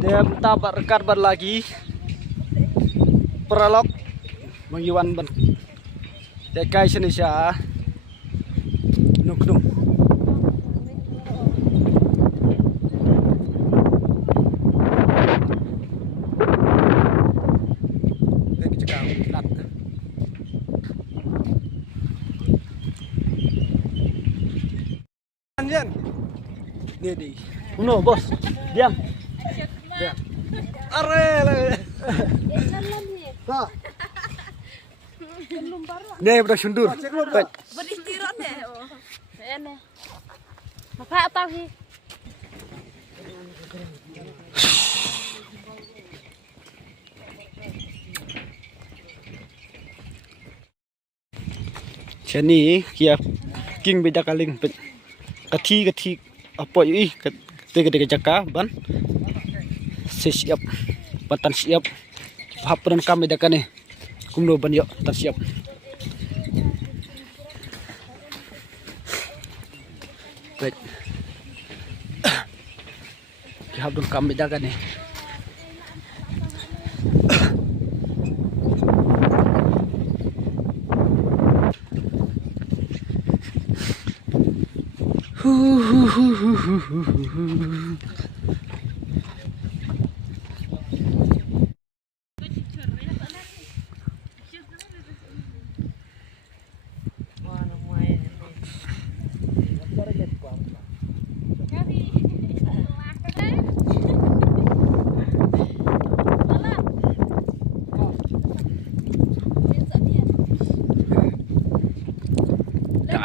Dia tabar karbar lagi. Prolog mengiwan ban. Dekai sini siya. Nuknum. Lagi cekam lat. Anjan. Nih di. Uno bos. Diam. Diam. Are. Nah. Nih udah sundur. Beristirahat deh. Oh. Ini. Bapak tahu sih. Sini kia king beda kaling kati apa yui ketiga jaka ban siap batan siap hapuran kami dakane kumlo ban yo tan siap baik hapuran kami dakane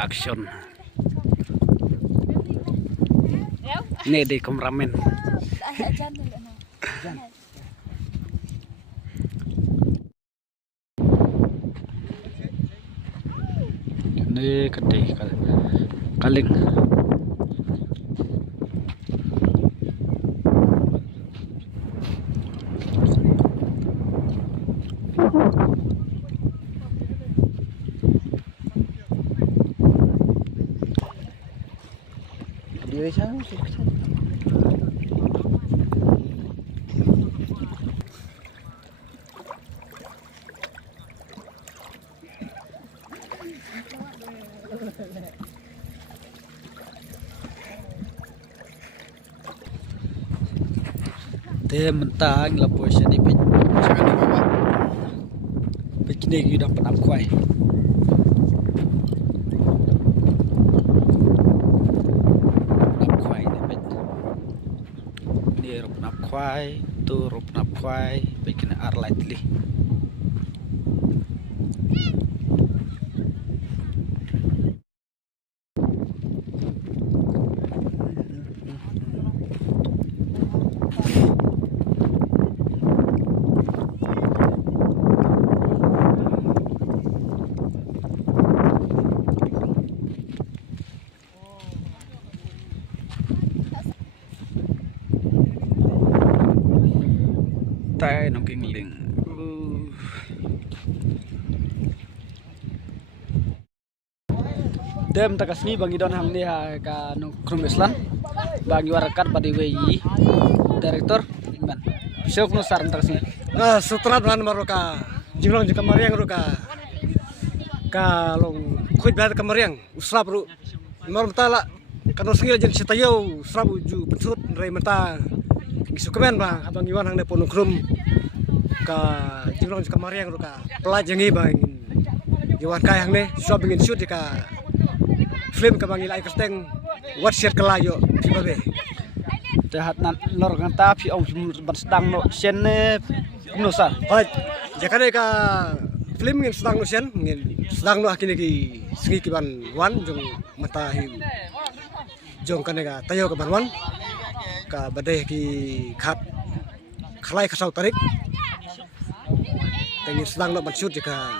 action. Ini di kameramen. Ini gede kaling. Dia siapa sih? Dia mentang lah posisi ni pej. Jangan dibawa. Pej ni udah pernah kuai. Khoai tu rup nap khoai bikin ar lightly tay nong kinh ling dem takasni bangi don hang dia ka nong krum islan bangi warakat padi weyi direktur ingman siok no saran takasni sutrat ban maruka jinglong jika mariang ruka kalong kuit bat kamariang usrap ru marum tala kano sengil jen sitayo srabu ju pensut rei menta isukemen ba abang iwan hang nepon krum ka jinglong jika mariang ruka pelajangi bang iwan kayang ne suap ingin shoot jika film ka bang ilai kesteng wat share kelayo pibabe jahat nan lor ngata pi om ban sedang no sen no sar hoi jakane ka film ngin sedang no sen ngin sedang no akini ki segi ki ban wan jong mata hi jong kane ka tayo ka ban wan ka badai ki khat khalai khasau tarik tengi sedang no ban shoot jika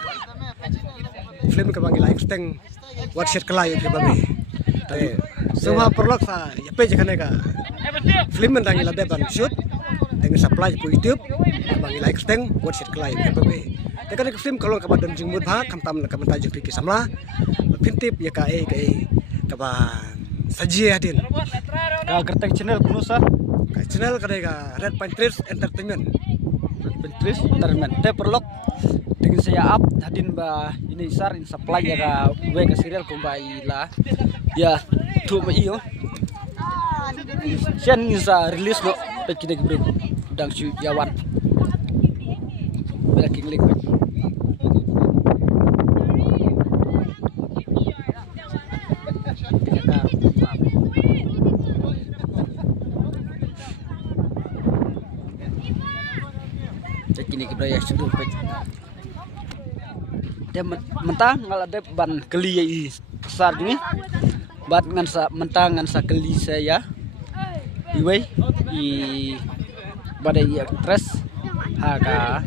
film ka bang ilai kesteng wat share kelayo pibabe semua perlok sa yape jakane ka film mendangi lade ban shoot dengan supply po YouTube bang ilai kesteng wat share kelayo pibabe tekan ka film kalau ka badan jingmut ba kamtam ka mentajung pikir samla pintip ya ka ka ban saji hadin. Ka kerteng channel kuno sa Ka channel kadai ka Red Pine Trails Entertainment. Pentris termen te perlok dengan saya up hadin ba ini sar in supply ya ka we ka serial ko ba ila ya tu ma iyo sian isa release no pe kide gibro dang shu yawan bela king link kini kebraya sudah pek dia mentang ngala de ban keli i besar ni bat ngan sa mentang ngan sa keli saya iwei i badai ya tres haga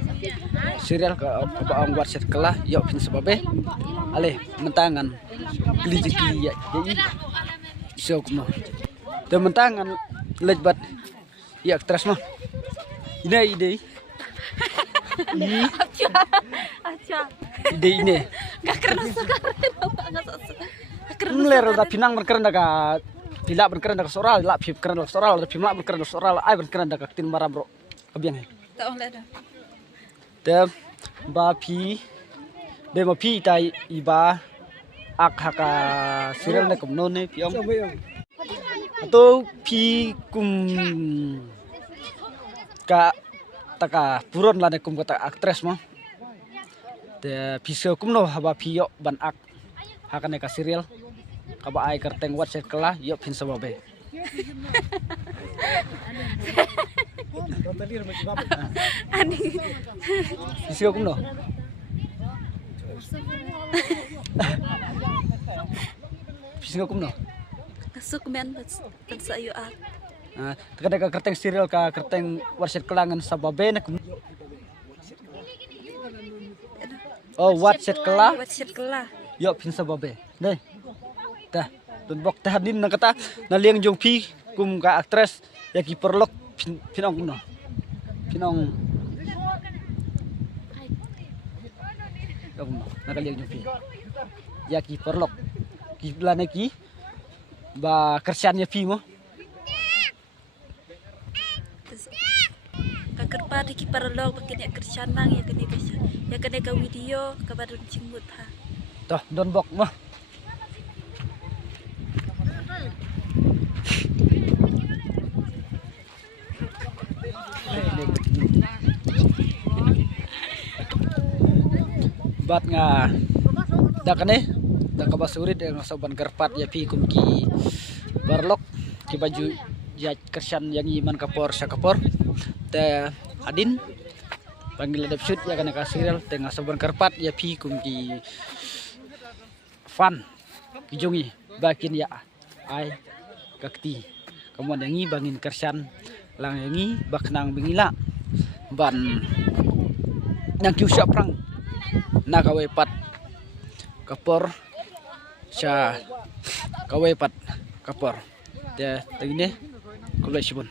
serial ka ong buat set kelah yo pin sebabe ale mentangan keli ya jadi sok mo de mentangan lejbat ya tres mah ini ide Acha. ide ini Gak keren sekali. Nler da pinang berkeren daga pila berkeren daga soral la pip keren daga soral da pimla berkeren daga soral ai berkeren daga tin mara bro kabiang he Tak boleh dah. de ba pi de ma pi tai iba ak haka serial na kum non ne piong atau pi kum ka taka puron la ne kum kata aktres mo de pisau kum no haba pi yo ban ak haka ne ka serial kaba ai kerteng wat set kala yo pin sababe Ani. pisau kum no pisau kum no Kasuk men pas ayo ak. Kadang kerteng serial ka kerteng warset kelangan sababe na kum oh warset kela Buat shit kelah. yo pin sababe deh dah don bok tahdin na kata na liang jong pi kum ka aktres ya ki perlok pinong kum no pinong kum no na liang jong pi ya ki perlok ki lane ki ba kersiannya pi mo Kakar padi ki paralog pakai kerjaan bang ya kene kerjaan. Ya kene ka video ka baru cimut ha. toh don bok mah bat nga dakane dakabasurit yang soban gerpat ya pi kum ki barlok ki baju ya kersan yang iman kapor sakapor te adin panggil ada shoot ya kana ka serial tengah soban gerpat ya pi kum ki fan kijongi bakin ya ai kakti kamu yangi bangin kersan lang yangi baknang bingila ban nang kiusya prang nakawepat kapor sa kawepat kapor dia tagine kulay sibon